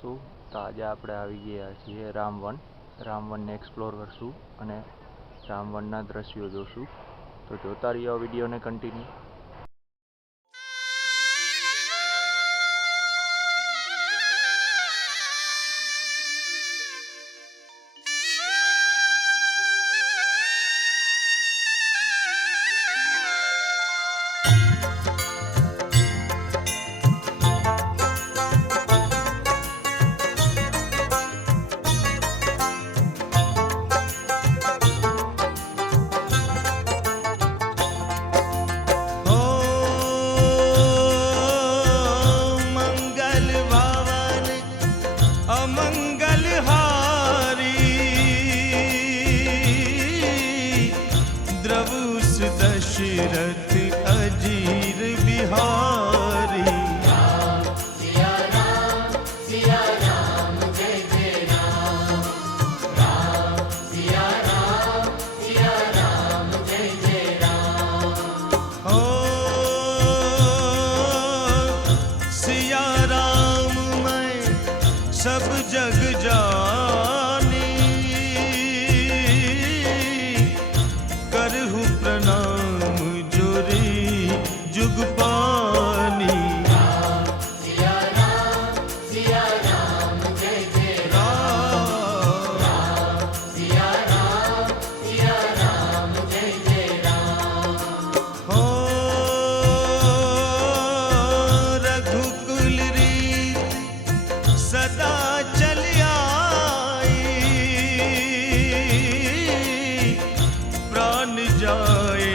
દોસ્તો, તો આજે આપણે આવી ગયા છીએ રામવનને એક્સપ્લોર કરશું અને રામવનના દ્રશ્યો જોશું. તો જોતા રહ્યો વિડીયોને કન્ટિન્યુ. दशरथ अजीर बिहारी राम सिया राम जय जय राम. राम सिया राम जय जय राम. ओ सिया राम मैं सब जग जानी करहु प्रणाम जुग पानी. राम सिया राम जय जय राम. राम सिया राम जय जय राम. हो रघुकुल रीत सदा चल आई प्राण जाए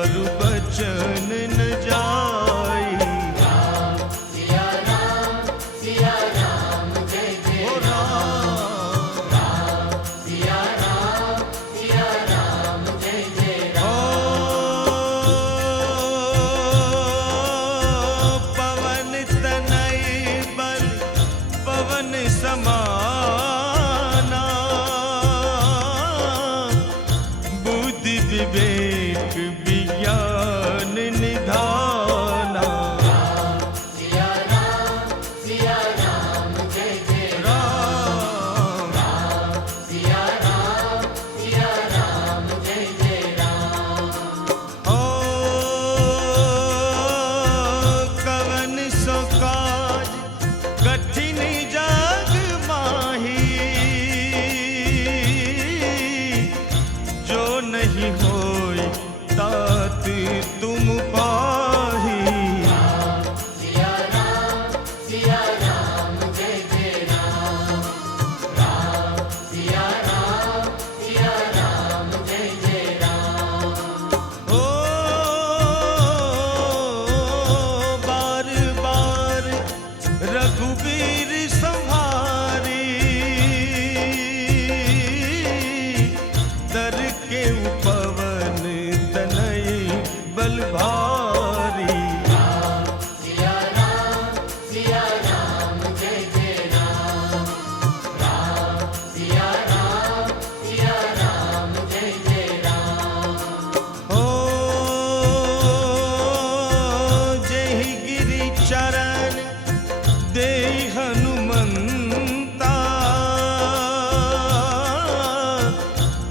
अरु बचन न जाई. राम सिया राम जय जय राम. राम सिया राम जय जय राम. पवन तनय बल पवन समाना बुद्धि विवेक विज्ञान निधाना. राम सिया राम जय जय राम. राम सिया राम जय जय राम. ओ कवन सो काज कठिन जग माही जो नहीं होई तात तुम पाही. राम सिया राम जय जय राम. राम सिया राम जय जय राम. ओ बार बार रघुबीर संहारी दर के पवन तनय बल भारी. राम सिया राम जय जय राम. राम सिया राम जय जय राम. ओ जहि गिरि चरण दे हनुमंता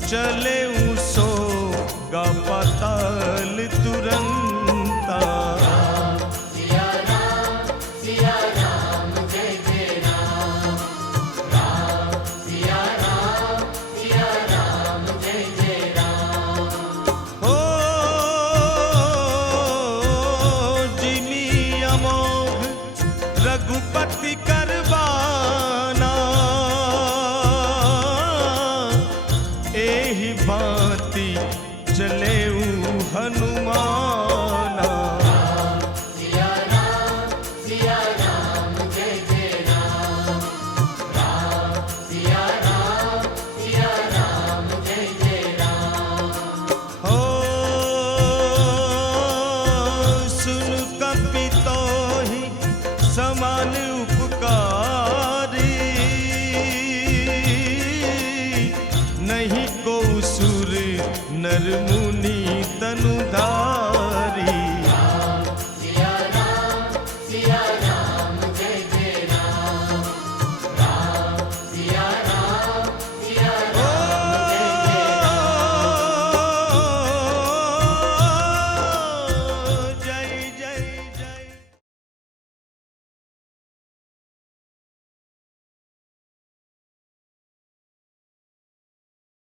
चले सो गा पाताल तुरंता. राम सिया राम जय जय राम. राम सिया राम जय जय राम. हो जिमी अमोघ रघुपति करवाना एहि भांति चले हनु